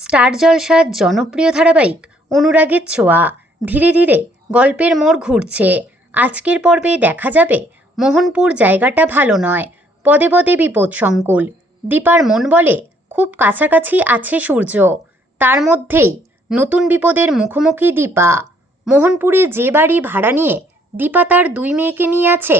Star জলসার জনপ্রিয় ধারাবাহিক অনুরাগের ছোঁয়া। ধীরে ধীরে গল্পের মোড় ঘুরছে। আজকের পর্বে দেখা যাবে মোহনপুর জায়গাটা ভালো নয়। পদে পদে বিপদ সংকুল। দীপার মন বলে খুব কাছাকাছি আছে সূর্য। তার মধ্যেই নতুন বিপদের মুখোমুখি দীপা। মোহনপুরে যে বাড়ি ভাড়া নিয়ে দীপা তার দুই মেয়েকে নিয়ে আছে,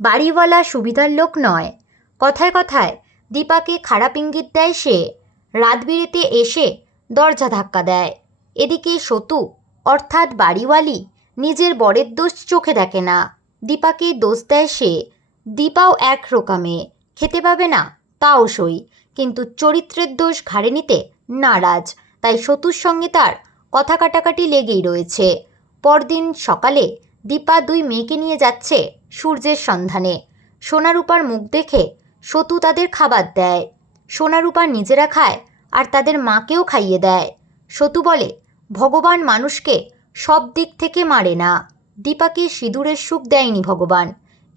বাড়িওয়ালা সুবিধার লোক নয়। কথায় কথায় দীপাকে খারাপ ইঙ্গিত দেয় সে। রাত বিরেতে এসে দরজা ধাক্কা দেয়। এদিকে সতু, অর্থাৎ বাড়িওয়ালি, নিজের বরের দোষ চোখে দেখে না। দীপাকে দোষ দেয় সে, দীপাও এক রোকামে খেতে পাবে না, তাও সই। কিন্তু চরিত্রের দোষ ঘাড়ে নিতে নারাজ, তাই সতুর সঙ্গে তার কথা কাটাকাটি লেগেই রয়েছে। পরদিন সকালে দীপা দুই মেয়েকে নিয়ে যাচ্ছে সূর্যের সন্ধানে। সোনারূপার মুখ দেখে সতু তাদের খাবার দেয়। সোনারূপা নিজেরা খায় আর তাদের মাকেও খাইয়ে দেয়। সতু বলে, ভগবান মানুষকে সব দিক থেকে মারে না। দীপাকে সিঁদুরের সুখ দেয়নি ভগবান,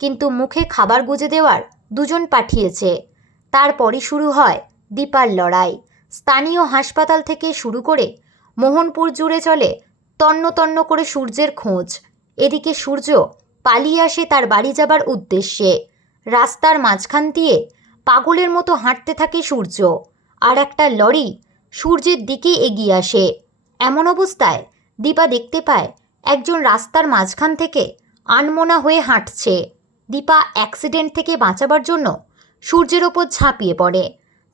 কিন্তু মুখে খাবার গুজে দেওয়ার দুজন পাঠিয়েছে। তারপরই শুরু হয় দীপার লড়াই। স্থানীয় হাসপাতাল থেকে শুরু করে মোহনপুর জুড়ে চলে তন্ন তন্ন করে সূর্যের খোঁজ। এদিকে সূর্য পালিয়ে আসে তার বাড়ি যাবার উদ্দেশ্যে। রাস্তার মাঝখান দিয়ে পাগলের মতো হাঁটতে থাকে সূর্য। আর একটা লরি সূর্যের দিকে এগিয়ে আসে। এমন অবস্থায় দীপা দেখতে পায় একজন রাস্তার মাঝখান থেকে আনমোনা হয়ে হাঁটছে। দীপা অ্যাক্সিডেন্ট থেকে বাঁচাবার জন্য সূর্যের ওপর ঝাঁপিয়ে পড়ে।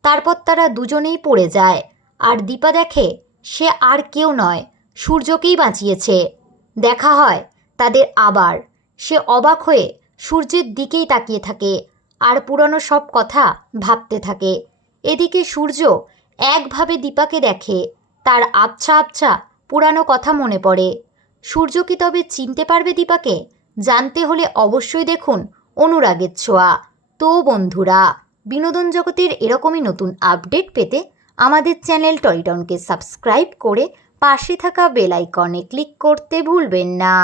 তারপর তারা দুজনেই পড়ে যায়। আর দীপা দেখে সে আর কেউ নয়, সূর্যকেই বাঁচিয়েছে। দেখা হয় তাদের আবার। সে অবাক হয়ে সূর্যের দিকেই তাকিয়ে থাকে আর পুরনো সব কথা ভাবতে থাকে। এদিকে সূর্য একভাবে দীপাকে দেখে, তার আবছা আবছা পুরানো কথা মনে পড়ে। সূর্য কি তবে চিনতে পারবে দীপাকে? জানতে হলে অবশ্যই দেখুন অনুরাগের ছোঁয়া। তো বন্ধুরা, বিনোদন জগতের এরকমই নতুন আপডেট পেতে আমাদের চ্যানেল টলিটনকে সাবস্ক্রাইব করে পাশে থাকা বেল আইকনে ক্লিক করতে ভুলবেন না।